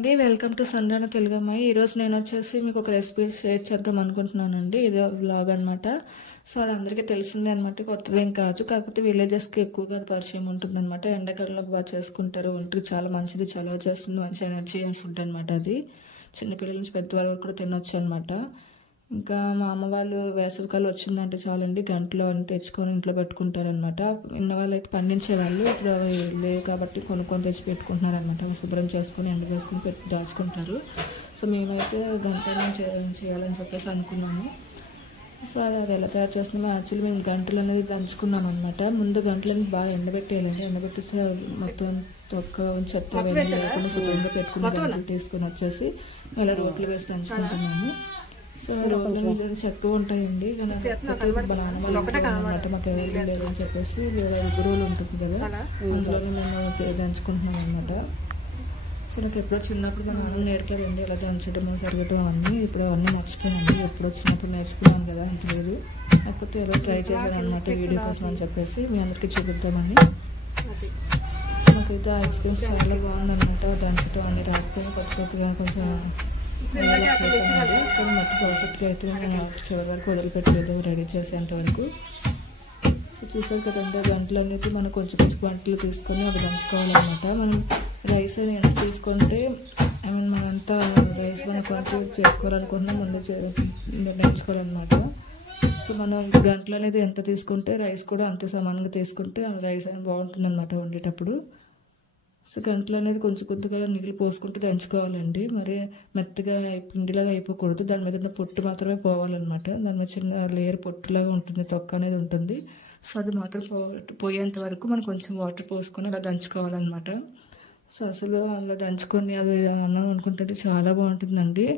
అండి, welcome to సండ్రాన Telugu అమ్మాయి. ఈరోజు నేను వచ్చేసి మీకు ఒక రెసిపీ షేర్ చేద్దాం అనుకుంటున్నానండి. ఇది వ్లాగ్ అనమాట. సో అది అందరికీ తెలిసిందే అనమాట, కొత్తదేం కాదు. కాకపోతే విలేజెస్కి ఎక్కువగా అది పరిచయం ఉంటుందన్నమాట. ఎండాకాలంలో బాగా చేసుకుంటారు, ఒంటికి చాలా మంచిది, చలవ చేస్తుంది, మంచి ఎనర్జీ అండ్ ఫుడ్ అనమాట. అది చిన్నపిల్లల నుంచి పెద్దవాళ్ళ వరకు కూడా తినొచ్చు అనమాట. ఇంకా మా అమ్మ వాళ్ళు వేసవికాలం వచ్చిందంటే చాలండి, గంటలో అని తెచ్చుకొని ఇంట్లో పెట్టుకుంటారనమాట. ఇన్న వాళ్ళు అయితే పండించేవాళ్ళు, ఇప్పుడు లేవు కాబట్టి కొనుక్కొని తెచ్చి పెట్టుకుంటున్నారనమాట. శుభ్రం చేసుకొని ఎండ వేసుకొని పెట్టి దాచుకుంటారు. సో మేమైతే గంట చేయాలని చెప్పేసి అనుకున్నాము. సో అది ఎలా తయారు చేస్తున్నామో, యాక్చువల్లీ మేము గంటలు అనేది దంచుకున్నాం అనమాట. ముందు గంటలని బాగా ఎండబెట్టేయాలండి. ఎండబెట్టేసి మొత్తం తొక్క చెత్త లేకుండా శుభ్రంగా పెట్టుకుని గంటలు తీసుకొని వచ్చేసి ఇలా రోట్లు వేసి దంచుకుంటున్నాము. సో రోడ్ల మీద చెప్పు ఉంటాయండి, అనమాట. మాకు ఎవరు లేదని చెప్పేసి రోలు ఉంటుంది కదా, అందులోనే మేము దంచుకుంటున్నాం అనమాట. సో నాకు ఎప్పుడో చిన్నప్పుడు మా నాన్న నేర్పారండి ఎలా దంచడం జరగడం అన్నీ. ఇప్పుడు అవన్నీ మర్చిపోయానండి, ఎప్పుడో చిన్నప్పుడు నేర్చుకున్నాను కదా, అంత లేదు. కాకపోతే ఏదో ట్రై చేశాను అనమాట వీడియో కోసం అని చెప్పేసి మీ అందరికీ చూపిద్దామని. నాకైతే ఆ ఎక్స్పీరియన్స్ చాలా బాగుందన్నమాట. దంచడం అన్ని రాకపోయినా కొత్తగా కొంచెం చేసానండి. కానీ మొత్తం పర్ఫెక్ట్గా అయితే నేను చివరి వరకు వదిలిపెట్టలేదు, రెడీ చేసేంత వరకు. చూసారు కదండి, గంటలు అనేది మనం కొంచెం కొంచెం గంటలు తీసుకొని అవి దంచుకోవాలన్నమాట. మనం రైస్ అని ఎంత తీసుకుంటే మనంతా రైస్ మనం కొంచెం చేసుకోవాలనుకుంటున్నా ముందు నిర్ణయించుకోవాలన్నమాట. సో మనం గంటలు అనేది ఎంత తీసుకుంటే రైస్ కూడా అంత సమానంగా తీసుకుంటే ఆ రైస్ అనేది బాగుంటుంది అనమాట వండేటప్పుడు. సో గంటలు అనేది కొంచెం కొద్దిగా నీళ్ళు పోసుకుంటూ దంచుకోవాలండి. మరి మెత్తగా పిండిలాగా అయిపోకూడదు, దాని మీద ఉన్న పొట్టు మాత్రమే పోవాలన్నమాట. దాని మీద చిన్న లేయర్ పొట్టులాగా ఉంటుంది, తొక్క అనేది ఉంటుంది. సో అది మాత్రం పోయేంత వరకు మనం కొంచెం వాటర్ పోసుకొని అలా దంచుకోవాలన్నమాట. సో అసలు అలా దంచుకొని అది అన్నం అనుకుంటే చాలా బాగుంటుందండి.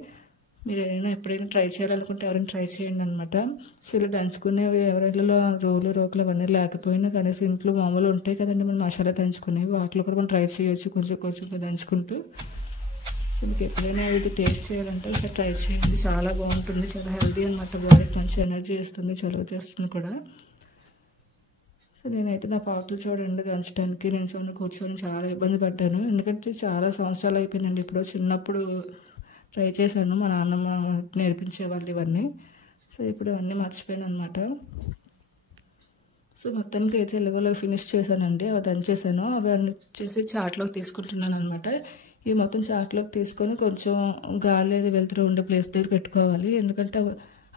మీరు ఎప్పుడైనా ట్రై చేయాలనుకుంటే ఎవరైనా ట్రై చేయండి అనమాట. సో ఇలా దంచుకునేవి ఎవరిలో రోకులు అవన్నీ లేకపోయినా కనీసం ఇంట్లో మామూలు ఉంటాయి కదండి, మనం మసాలా దంచుకునేవి, వాటిలో కూడా మనం ట్రై చేయొచ్చు కొంచెం కొంచెం దంచుకుంటూ. సో మీకు ఎప్పుడైనా ఇది టేస్ట్ చేయాలంటే ఒకసారి ట్రై చేయండి, చాలా బాగుంటుంది, చాలా హెల్తీ అనమాట. బాడీకి మంచి ఎనర్జీ ఇస్తుంది, చలువ చేస్తుంది కూడా. సో నేనైతే నా పాటలు చూడండి దంచడానికి నేను కూర్చొని చాలా ఇబ్బంది పడ్డాను, ఎందుకంటే చాలా సంవత్సరాలు అయిపోయిందండి. ఇప్పుడు చిన్నప్పుడు ట్రై చేశాను, మా నాన్నమ్మ నేర్పించేవాళ్ళు ఇవన్నీ. సో ఇప్పుడు అన్నీ మర్చిపోయాను అనమాట. సో మొత్తానికి అయితే ఎలాగోలో ఫినిష్ చేశానండి, అవి దంచేసాను. అవి అన్ని చేసి చాట్లోకి తీసుకుంటున్నాను అనమాట. ఇవి మొత్తం చాట్లోకి తీసుకొని కొంచెం గాలి అది వెళ్తూ ఉండే ప్లేస్ దగ్గర పెట్టుకోవాలి, ఎందుకంటే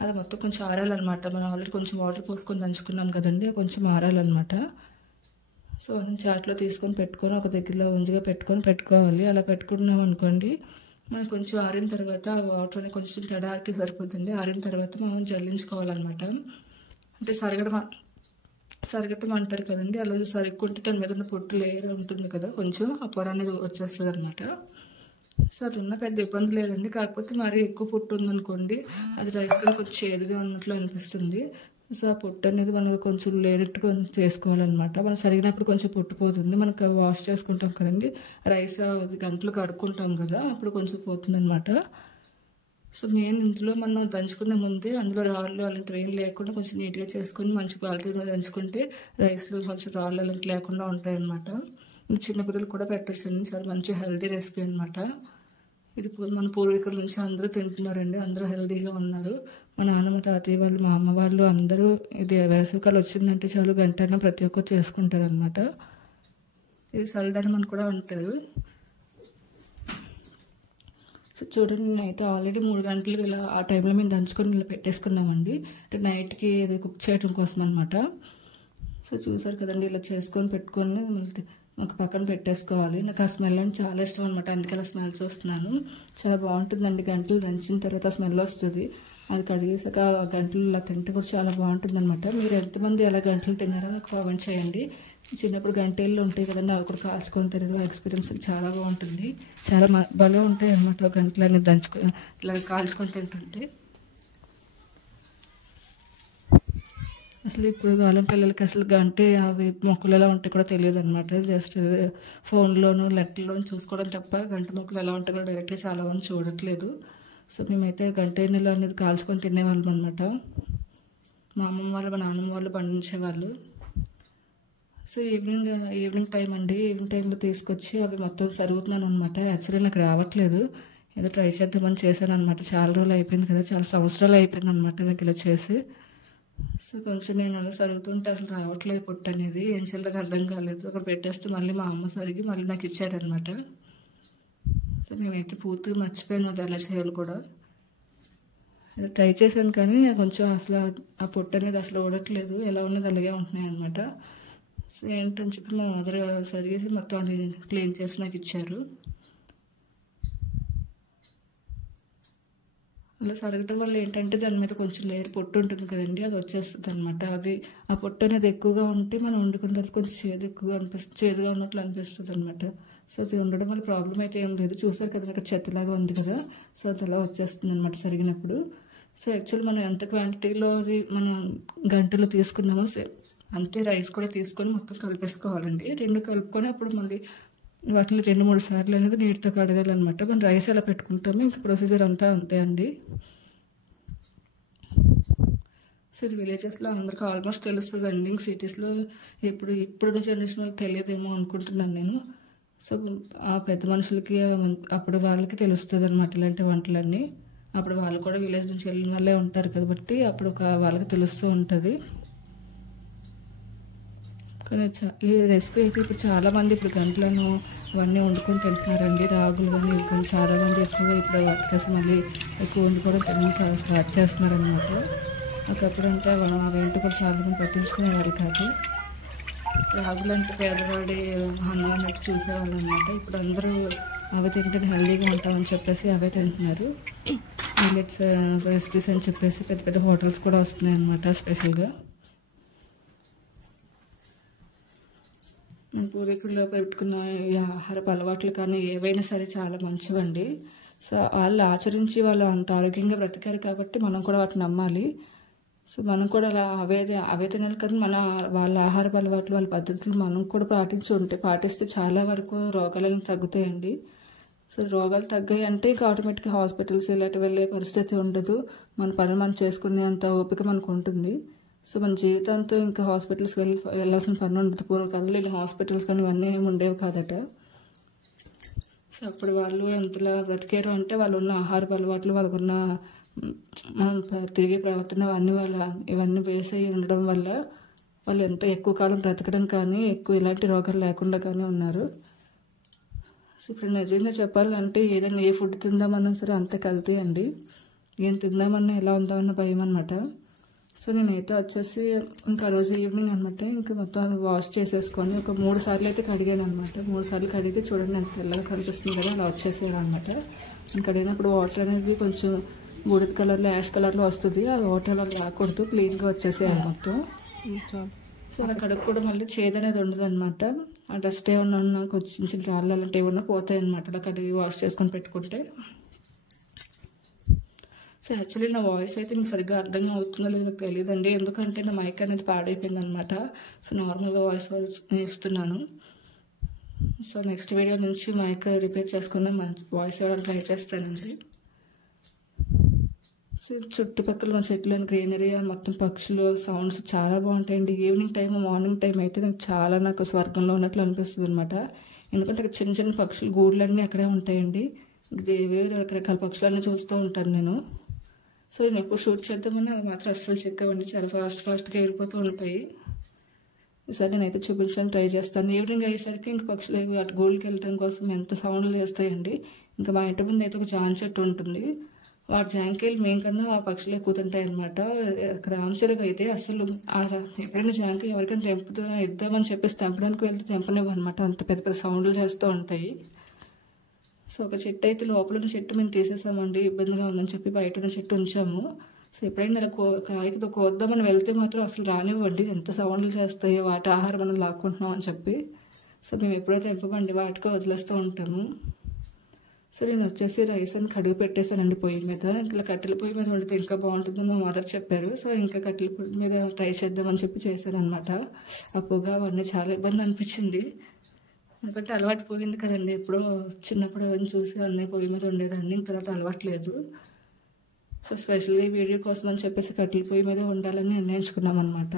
అది మొత్తం కొంచెం ఆరాలన్నమాట. మనం ఆల్రెడీ కొంచెం వాటర్ పోసుకొని దంచుకున్నాం కదండి, కొంచెం ఆరాలన్నమాట. సో మనం చాట్లో తీసుకొని పెట్టుకొని ఒక దగ్గరలో ఉంజిగా పెట్టుకోవాలి. అలా పెట్టుకున్నాం అనుకోండి, మనం కొంచెం ఆరిన తర్వాత వాటర్ అనేది కొంచెం తడారికి సరిపోతుంది. ఆరిన తర్వాత మనం జల్లించుకోవాలన్నమాట. అంటే సరగటం అంటారు కదండి, అలా సరుక్కుంటే దాని మీద ఉన్న పొట్టు లేయర్ ఉంటుంది కదా, కొంచెం ఆ పొర అనేది వచ్చేస్తుంది అనమాట. సో అది ఉన్న పెద్ద ఇబ్బంది లేదండి, కాకపోతే మరీ ఎక్కువ పొట్టు ఉందనుకోండి అది రైస్ కూడా కొంచెం చేదుగా ఉన్నట్లు అనిపిస్తుంది. సో ఆ పొట్టు అనేది మనం కొంచెం లేనట్టు కొంచెం చేసుకోవాలన్నమాట. మనం సరిగినప్పుడు కొంచెం పొట్టు పోతుంది, మనకు వాష్ చేసుకుంటాం కదండి రైస్, గంటలు కడుక్కుంటాం కదా, అప్పుడు కొంచెం పోతుంది అనమాట. సో మెయిన్ ఇందులో మనం దంచుకునే ముందే అందులో రాళ్ళు అలాంటివి ఏం లేకుండా కొంచెం నీట్గా చేసుకొని మంచి క్వాలిటీలో దంచుకుంటే రైస్లో కొంచెం రాళ్ళు అలాంటివి లేకుండా ఉంటాయి అన్నమాట. చిన్నపిల్లలు కూడా పెట్టచ్చండి, చాలా మంచి హెల్తీ రెసిపీ అనమాట. ఇది మన పూర్వీకుల నుంచి అందరూ తింటున్నారండి, అందరూ హెల్తీగా ఉన్నారు. మా నాన్నమ్మ, తాతయ్య వాళ్ళు, మా అమ్మ వాళ్ళు అందరూ ఇది వేసవికాలం వచ్చిందంటే చాలు గంటన ప్రతి ఒక్కరు చేసుకుంటారు అనమాట. ఇది చల్లదనం అని కూడా అంటారు. సో చూడండి, నేనైతే ఆల్రెడీ 3 గంటలు ఇలా ఆ టైంలో మేము దంచుకొని ఇలా పెట్టేసుకున్నామండి, అంటే నైట్కి ఇది కుక్ చేయడం కోసం అనమాట. సో చూసారు కదండి, ఇలా చేసుకొని పెట్టుకొని ఒక పక్కన పెట్టేసుకోవాలి. నాకు ఆ స్మెల్ అంటే చాలా ఇష్టం అనమాట, అందుకే అలా స్మెల్ చూస్తున్నాను. చాలా బాగుంటుందండి, గంటలు దంచిన తర్వాత స్మెల్ వస్తుంది. అది కడిగేసాక ఆ గంటలు ఇలా తింటే కూడా చాలా బాగుంటుంది అనమాట. మీరు ఎంతమంది అలా గంటలు తిన్నారో నాకు కామెంట్ చేయండి. చిన్నప్పుడు గంటలు ఉంటాయి కదండి, అవి కూడా కాల్చుకొని తినడం ఎక్స్పీరియన్స్ చాలా బాగుంటుంది. చాలా భలే ఉంటాయి అనమాట గంటలు అనేది దంచుకొని ఇలా కాల్చుకొని తింటుంటే. అసలు ఇప్పుడు కాలం పిల్లలకి అసలు గంటే అవి మొక్కలు ఎలా ఉంటాయి కూడా తెలియదు అనమాట. జస్ట్ ఫోన్లోను నెట్లోను చూసుకోవడం తప్ప గంట మొక్కలు ఎలా ఉంటాయో డైరెక్ట్గా చాలా మంది చూడట్లేదు. సో మేమైతే గంటెన్నెలు అనేది కాల్చుకొని తినేవాళ్ళం అనమాట. మా అమ్మమ్మ వాళ్ళు, మా నాన్నమ్మ వాళ్ళు పండించేవాళ్ళు. సో ఈవినింగ్ టైం అండి. ఈవినింగ్ టైంలో తీసుకొచ్చి అవి మొత్తం సరుగుతున్నాను అనమాట. యాక్చువల్లీ నాకు రావట్లేదు, ఏదో ట్రై చేద్దామని చేశాను అనమాట. చాలా రోజులు అయిపోయింది కదా, చాలా సంవత్సరాలు అయిపోయింది అనమాట నాకు ఇలా చేసి. సో కొంచెం నేను అలా సరుగుతుంటే అసలు రావట్లేదు పొట్టు అనేది, ఏం చేయాలో అర్థం కాలేదు. అక్కడ పెట్టేస్తే మళ్ళీ మా అమ్మ సరిగి మళ్ళీ నాకు ఇచ్చారనమాట. సో నేనైతే పూర్తిగా మర్చిపోయాను అది ఎలా చేయాలి కూడా. ట్రై చేశాను కానీ కొంచెం అసలు ఆ పొట్టు అనేది అసలు ఊడట్లేదు, ఎలా ఉన్నది అలాగే ఉంటున్నాయి అనమాట. సో ఏంటని చెప్పి మా మదర్ సరిగేసి మొత్తం అది క్లీన్ చేసి నాకు ఇచ్చారు. అలా సరగటం వల్ల ఏంటంటే దాని మీద కొంచెం లేయర్ పొట్టు ఉంటుంది కదండి, అది వచ్చేస్తుంది అనమాట. అది ఆ పొట్టు అనేది ఎక్కువగా ఉంటే మనం వండుకున్న తర్వాత కొంచెం చేదుగా ఉన్నట్లు అనిపిస్తుంది అనమాట. సో అది ఉండడం వల్ల ప్రాబ్లం అయితే ఏం లేదు. చూసారు కదా అక్కడ చెత్తలాగా ఉంది కదా, సో అది అలా వచ్చేస్తుంది అనమాట సరిగినప్పుడు. సో యాక్చువల్లీ మనం ఎంత క్వాంటిటీలో అది మనం గంటలు తీసుకున్నామో అంతే రైస్ కూడా తీసుకొని మొత్తం కలిపేసుకోవాలండి. రెండు కలుపుకొని అప్పుడు మళ్ళీ వాటిని 2-3 సార్లు అనేది నీటితో కడగాలన్నమాట. మనం రైస్ ఎలా పెట్టుకుంటామో ఇంకా ప్రొసీజర్ అంతా అంతే అండి. సో ఇది విలేజెస్లో అందరికీ ఆల్మోస్ట్ తెలుస్తుంది అండి, ఇంక సిటీస్లో ఇప్పుడు జనరేషన్ వాళ్ళకి తెలియదేమో అనుకుంటున్నాను నేను. సో ఆ పెద్ద మనుషులకి అప్పుడు వాళ్ళకి తెలుస్తుంది అనమాట ఇలాంటి వంటలన్నీ. అప్పుడు వాళ్ళు కూడా విలేజ్ నుంచి వెళ్ళిన వాళ్ళే ఉంటారు కాబట్టి అప్పుడు వాళ్ళకి తెలుస్తూ ఉంటుంది. కానీ ఈ రెసిపీ అయితే ఇప్పుడు చాలామంది ఇప్పుడు గంటలను అవన్నీ వండుకొని తింటున్నారండి. రాగులు కానీ ఇంకా చాలామంది ఎక్కువగా ఇప్పుడు వాటికేసి మళ్ళీ ఎక్కువ వండుకోవడం తినడం స్టార్ట్ చేస్తున్నారనమాట. ఒకప్పుడు అంటే మనం అవేంటి కూడా చాలామంది పట్టించుకునేవాళ్ళు కాదు. రాగులు అంటే పేదవాడి అన్నం అన్నట్టు చూసేవాళ్ళు అనమాట. ఇప్పుడు అందరూ అవి తింటే హెల్దీగా ఉంటామని చెప్పేసి అవే తింటున్నారు. మిల్లెట్స్ రెసిపీస్ అని చెప్పేసి పెద్ద పెద్ద హోటల్స్ కూడా వస్తున్నాయి అనమాట. స్పెషల్గా మన పూర్వీకుల్లో పెట్టుకున్న ఈ ఆహారపు అలవాట్లు కానీ ఏవైనా సరే చాలా మంచివండి. సో వాళ్ళు ఆచరించి వాళ్ళు అంత ఆరోగ్యంగా బ్రతికారు కాబట్టి మనం కూడా వాటిని నమ్మాలి. సో మనం కూడా అలా అవే తినాలి కానీ వాళ్ళ ఆహారపు అలవాట్లు వాళ్ళ పద్ధతులు మనం కూడా పాటిస్తే చాలా వరకు రోగాలను తగ్గుతాయండి. సో రోగాలు తగ్గాయి అంటే ఇంకా ఆటోమేటిక్గా హాస్పిటల్స్ ఇలాంటి వెళ్ళే పరిస్థితి ఉండదు. మన పనులు మనం చేసుకునే అంత ఓపిక మనకు ఉంటుంది. సో మన జీవితంతో ఇంకా హాస్పిటల్స్కి వెళ్ళాల్సిన పని ఉండదు. పూర్వకాలంలో ఇలా హాస్పిటల్స్ కానీ ఇవన్నీ ఏమి ఉండేవి కాదట. సో అప్పుడు వాళ్ళు ఎంతలా బ్రతికారు అంటే వాళ్ళు ఉన్న ఆహార అలవాట్లు, వాళ్ళకున్న మనం తిరిగే ప్రవర్తన ఇవన్నీ బేస్ అయ్యి ఉండడం వల్ల వాళ్ళు ఎంత ఎక్కువ కాలం బ్రతకడం కానీ ఎక్కువ ఇలాంటి రోగాలు లేకుండా కానీ ఉన్నారు. సో ఇప్పుడు నిజంగా చెప్పాలంటే ఏదైనా ఏ ఫుడ్ తిందామన్నా సరే అంతే కల్తీ అండి. ఏం తిందామన్నా ఎలా ఉందామన్న భయం అనమాట. సో నేనైతే వచ్చేసి ఇంకా రోజు ఈవినింగ్ అనమాట ఇంకా మొత్తం వాష్ చేసేసుకొని ఒక 3 సార్లు అయితే కడిగాను అనమాట. 3 సార్లు కడిగితే చూడండి ఎంత తెల్లగా కనిపిస్తుంది కదా, అలా వచ్చేసాడు అనమాట. ఇంకా కడిగినప్పుడు వాటర్ అనేది కొంచెం బూడిద కలర్లో యాష్ కలర్లో వస్తుంది. ఆ వాటర్ అలా రాకూడదు, క్లీన్గా వచ్చేసేయాలి మొత్తం. సో అలా కడుక్కోవడం మళ్ళీ చేదు అనేది ఉండదు అనమాట. ఆ డస్ట్ ఏమన్నా ఉన్నా కొంచెం చిన్న రాళ్ళు అలాంటివి ఏమన్నా పోతాయి అనమాట అలా కడిగి వాష్ చేసుకొని పెట్టుకుంటే. సో యాక్చువల్లీ నా వాయిస్ అయితే మీకు సరిగ్గా అర్థం అవుతుందో లేదో తెలియదండి, ఎందుకంటే నా మైక్ అనేది పాడైపోయింది అనమాట. సో నార్మల్గా వాయిస్ ఇస్తున్నాను. సో నెక్స్ట్ వీడియో నుంచి మైక్ రిపేర్ చేసుకుని మంచి వాయిస్ ఇవ్వడానికి ట్రై చేస్తానండి. సో చుట్టుపక్కల మన చెట్లు గ్రీనరీ మొత్తం పక్షులు సౌండ్స్ చాలా బాగుంటాయండి. ఈవినింగ్ టైం మార్నింగ్ టైం అయితే నాకు స్వర్గంలో ఉన్నట్లు అనిపిస్తుంది అనమాట. ఎందుకంటే అక్కడ చిన్న చిన్న పక్షులు గూడులన్నీ అక్కడే ఉంటాయండి. రకరకాల పక్షులన్నీ చూస్తూ ఉంటాను నేను. సో నేను ఎప్పుడు షూట్ చేద్దామని అవి మాత్రం అస్సలు చిక్కవండి, చాలా ఫాస్ట్గా ఎగిరిపోతూ ఉంటాయి. ఈసారి నేనైతే చూపించడానికి ట్రై చేస్తాను. ఈవినింగ్ అయ్యేసరికి ఇంక పక్షులు అటు గూళ్ళకి వెళ్ళడం కోసం ఎంత సౌండ్లు చేస్తాయండి. ఇంకా మా ఇంటి ముందు అయితే ఒక జామ చెట్టు ఉంటుంది. వాటి జాంకాయలు మేము కన్నా ఆ పక్షులు ఎక్కువ తింటాయి అనమాట. రామచిలుక అయితే అసలు ఎప్పుడైనా జాంకాయ ఎవరికైనా ఇద్దామని చెప్పేసి తెంపడానికి వెళ్తే తెంపనివ్వు అనమాట, అంత పెద్ద పెద్ద సౌండ్లు చేస్తూ ఉంటాయి. సో ఒక చెట్టు అయితే లోపల ఉన్న చెట్టు మేము తీసేసామండి, ఇబ్బందిగా ఉందని చెప్పి బయట ఉన్న చెట్టు ఉంచాము. సో ఎప్పుడైనా ఇలా కాయతో కోద్దామని వెళ్తే మాత్రం అసలు రానివ్వండి, ఎంత సౌండ్లు చేస్తాయో, వాటి ఆహారం మనం లాక్కుంటున్నాం అని చెప్పి. సో మేము ఎప్పుడైతే తెంపమండి వాటికి వదిలేస్తూ ఉంటాము. సో నేను వచ్చేసి రైస్ అని కడుగు పెట్టేశానండి పొయ్యి మీద. ఇంకా కట్టెల పొయ్యి మీద వండితే ఇంకా బాగుంటుందని మా మదర్ చెప్పారు. సో ఇంకా కట్టెల పొయ్యి మీద ట్రై చేద్దామని చెప్పి చేశానమాట. ఆ పొగ అవన్నీ చాలా ఇబ్బంది అనిపించింది, ఎందుకంటే అలవాటు పోయింది కదండి. ఎప్పుడో చిన్నప్పుడు అవన్నీ చూసి అన్నీ పొయ్యి మీద ఉండేదాన్ని, తర్వాత అలవాట్లేదు. సో స్పెషల్గా ఈ వీడియో కోసం అని చెప్పేసి కట్టెల పొయ్యి మీద ఉండాలని నిర్ణయించుకున్నాం అనమాట.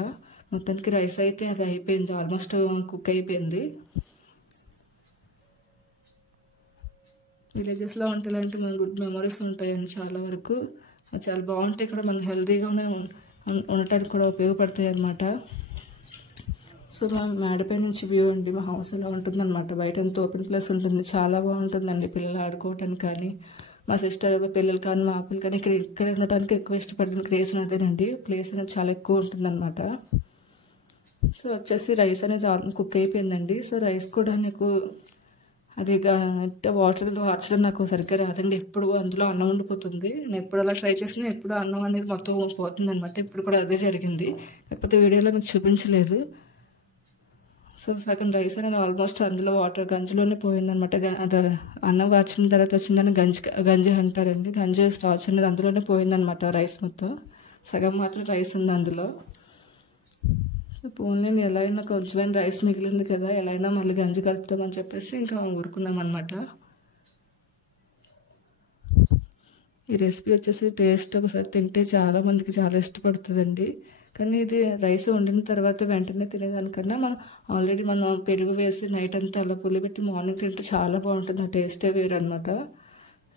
మొత్తానికి రైస్ అయితే అది అయిపోయింది, ఆల్మోస్ట్ కుక్ అయిపోయింది. విలేజెస్లో వంటలంటే మన గుడ్ మెమరీస్ ఉంటాయండి చాలా వరకు. చాలా బాగుంటాయి, ఇక్కడ మనకు హెల్తీగానే ఉండటానికి కూడా ఉపయోగపడతాయి అన్నమాట. సో మా మేడపై నుంచి వ్యూ అండి, మా హౌస్ ఇలా ఉంటుందన్నమాట. బయట అంతా ఓపెన్ ప్లేస్ ఉంటుంది, చాలా బాగుంటుందండి పిల్లలు ఆడుకోవటానికి కానీ, మా సిస్టర్ పిల్లలు కానీ మా పిల్లలు కానీ ఇక్కడ ఉండటానికి ఎక్కువ ఇష్టపడిన రీజన్ అదేనండి. ప్లేస్ అనేది చాలా ఎక్కువ ఉంటుందన్నమాట. సో వచ్చేసి రైస్ అనేది కుక్ అయిపోయిందండి. సో రైస్ కూడా నాకు అది వాటర్ వార్చడం నాకు సరిగ్గా రాదండి. ఎప్పుడు అందులో అన్నం ఉండిపోతుంది. నేను ఎప్పుడు అలా ట్రై చేసినా ఎప్పుడు అన్నం అనేది మొత్తం పోతుంది అనమాట. ఇప్పుడు కూడా అదే జరిగింది, కాకపోతే వీడియోలో మీకు చూపించలేదు. సో సగం రైస్ అనేది ఆల్మోస్ట్ అందులో వాటర్ గంజిలోనే పోయిందనమాట. అది అన్నం వార్చిన తర్వాత వచ్చిందని గంజి అంటారండి. గంజి స్టార్చ్ అనేది అందులోనే పోయిందనమాట. రైస్ మొత్తం సగం మాత్రం రైస్ ఉంది అందులో. పోనీ ఎలా అయినా కొంచెం రైస్ మిగిలింది కదా, ఎలా అయినా మళ్ళీ గంజి కలుపుతామని చెప్పేసి ఇంకా ఊరుకున్నాం అనమాట. ఈ రెసిపీ వచ్చేసి టేస్ట్ ఒకసారి తింటే చాలా మందికి చాలా ఇష్టపడుతుందండి. కానీ ఇది రైస్ వండిన తర్వాత వెంటనే తినేదానికన్నా ఆల్రెడీ మనం పెరుగు వేసి నైట్ అంతా అలా పులిపెట్టి మార్నింగ్ తింటే చాలా బాగుంటుంది. ఆ టేస్టే వేరు అనమాట.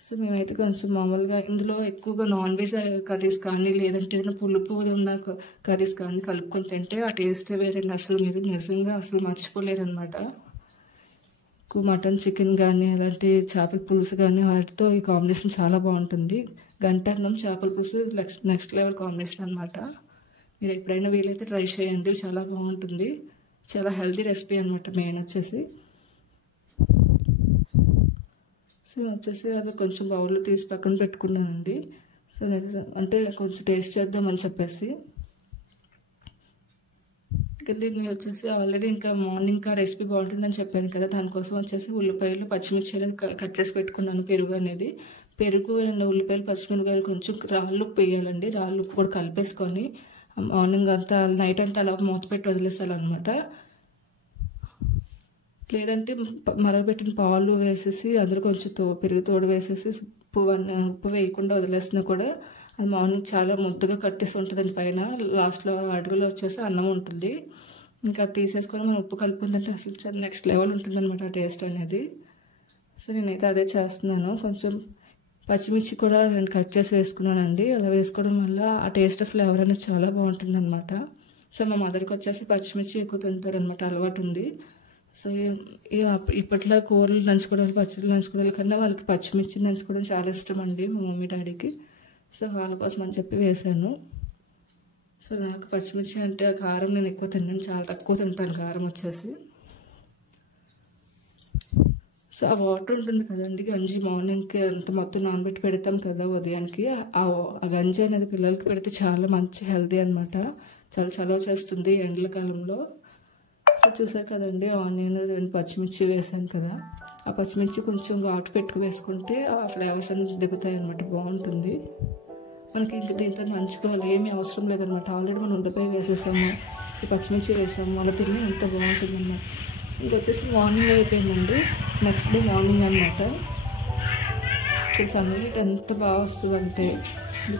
సో మేమైతే కొంచెం మామూలుగా ఇందులో ఎక్కువగా నాన్ వెజ్ కర్రీస్ కానీ లేదంటే ఏదైనా పులుపు ఉన్న కర్రీస్ కానీ కలుపుకొని తింటే ఆ టేస్టే వేరే. అసలు మీరు నిజంగా అసలు మర్చిపోలేరు అనమాట. ఎక్కువ మటన్ చికెన్ కానీ అలాంటి చేపల పులుసు కానీ వాటితో ఈ కాంబినేషన్ చాలా బాగుంటుంది. గంట అన్నం చేపల పులుసు నెక్స్ట్ లెవెల్ కాంబినేషన్ అనమాట. మీరు ఎప్పుడైనా వీలైతే ట్రై చేయండి, చాలా బాగుంటుంది. చాలా హెల్తీ రెసిపీ అనమాట మెయిన్ వచ్చేసి. సో వచ్చేసి అది కొంచెం బౌల్లో తీసి పక్కన పెట్టుకున్నానండి. సో అంటే కొంచెం టేస్ట్ చేద్దామని చెప్పేసి. ఇంకా దీన్ని వచ్చేసి ఆల్రెడీ ఇంకా మార్నింగ్ రెసిపీ బాగుంటుందని చెప్పాను కదా, దానికోసం వచ్చేసి ఉల్లిపాయలు పచ్చిమిర్చి అనేది కట్ చేసి పెట్టుకున్నాను. పెరుగు అండ్ ఉల్లిపాయలు పచ్చిమిరపకాయలు కొంచెం రాళ్ళు ఉప్పు వేయాలండి. రాళ్ళు ఉప్పు కూడా కలిపేసుకొని మార్నింగ్ అంతా నైట్ అంతా అలా మూత పెట్టి వదిలేసాలన్నమాట. లేదంటే మరగబెట్టిన పాలు వేసేసి అందులో కొంచెం పెరుగు తోడు వేసేసి ఉప్పు వేయకుండా వదిలేసినా కూడా అది మార్నింగ్ చాలా ముద్దగా కట్టేసి ఉంటుందండి. పైన లాస్ట్లో అడుగులో వచ్చేసి అన్నం ఉంటుంది. ఇంకా తీసేసుకొని మనం ఉప్పు కలుపుకుందంటే అసలు చాలా నెక్స్ట్ లెవెల్ ఉంటుందన్నమాట ఆ టేస్ట్ అనేది. సో నేనైతే అదే చేస్తున్నాను. కొంచెం పచ్చిమిర్చి కూడా నేను కట్ చేసి వేసుకున్నానండి. అలా వేసుకోవడం వల్ల ఆ టేస్ట్ ఫ్లేవర్ అనేది చాలా బాగుంటుందన్నమాట. సో మా మదర్కి వచ్చేసి పచ్చిమిర్చి ఎక్కువ తింటారనమాట, అలవాటు ఉంది. సో ఇప్పట్లో కూరలు నంచుకోవడానికి పచ్చళ్ళు నంచుకోవడానికి కన్నా వాళ్ళకి పచ్చిమిర్చి నంచుకోవడం చాలా ఇష్టం అండి మా మమ్మీ డాడీకి. సో వాళ్ళ కోసం అని చెప్పి వేసాను. సో నాకు పచ్చిమిర్చి అంటే కారం నేను ఎక్కువ తిన్నాను, చాలా తక్కువ తింటాను కారం వచ్చేసి. సో ఆ వాటర్ ఉంటుంది కదండి, గంజి మార్నింగ్కి అంత మొత్తం నానబెట్టి పెడతాం కదా ఉదయానికి, ఆ గంజి అనేది పిల్లలకి పెడితే చాలా మంచి హెల్తీ అనమాట. చాలా చలవ చేస్తుంది ఎండల కాలంలో. సో చూసారు కదండి, ఆనియన్ 2 పచ్చిమిర్చి వేసాను కదా, ఆ పచ్చిమిర్చి కొంచెం ఘాటు పెట్టుకు వేసుకుంటే ఆ ఫ్లేవర్స్ అనేది దిగుతాయి అనమాట, బాగుంటుంది. మనకి ఇంక దీంతో నంచుకోవాలి ఏమీ అవసరం లేదనమాట. ఆల్రెడీ మనం ఉల్లిపాయ వేసేసాము, సో పచ్చిమిర్చి వేసాము, అలా తిని ఎంత బాగుంటుంది అన్నమాట. ఇంకొచ్చేసి మార్నింగ్ అయిపోయిందండి, నెక్స్ట్ డే మార్నింగ్ అనమాట. సన్లైట్ ఎంత బాగా వస్తుందంటే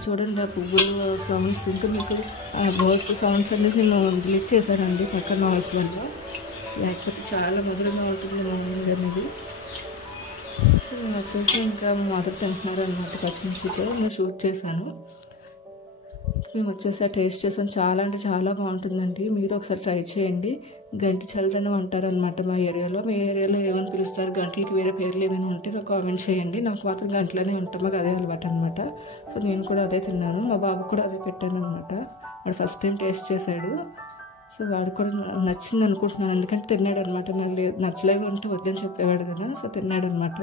చూడండి, ఆ పువ్వులు సౌండ్స్, ఇంకా మీకు ఆ బర్డ్స్ సౌండ్స్ అనేది నేను డిలీట్ చేశానండి పక్కన నాయిస్ వల్ల, లేకపోతే చాలా మధురంగా ఉంటుంది మార్నింగ్ అనేది. సో నేను వచ్చేసి ఇంకా మదర్ తింటున్నారు అనమాట పచ్చిమిర్చితో, నేను షూట్ చేశాను. మేము వచ్చేసి టేస్ట్ చేసాను, చాలా అంటే చాలా బాగుంటుందండి. మీరు ఒకసారి ట్రై చేయండి. గంటి చల్లదనం అంటారనమాట మా ఏరియాలో. మీ ఏరియాలో ఏమని పిలుస్తారు, గంటలకి వేరే పేర్లు ఏమైనా ఉంటే నాకు కామెంట్ చేయండి. నాకు మాత్రం గంటలోనే ఉంటాం, మాకు అదే అలవాటు అనమాట. సో నేను కూడా అదే తిన్నాను, మా బాబు కూడా అదే పెట్టాను అనమాట. వాడు ఫస్ట్ టైం టేస్ట్ చేశాడు, సో వాడు కూడా నచ్చింది అనుకుంటున్నాను, ఎందుకంటే తిన్నాడు అనమాట. మళ్ళీ నచ్చలేదు అంటే వద్దని చెప్పేవాడు కదా, సో తిన్నాడు అనమాట.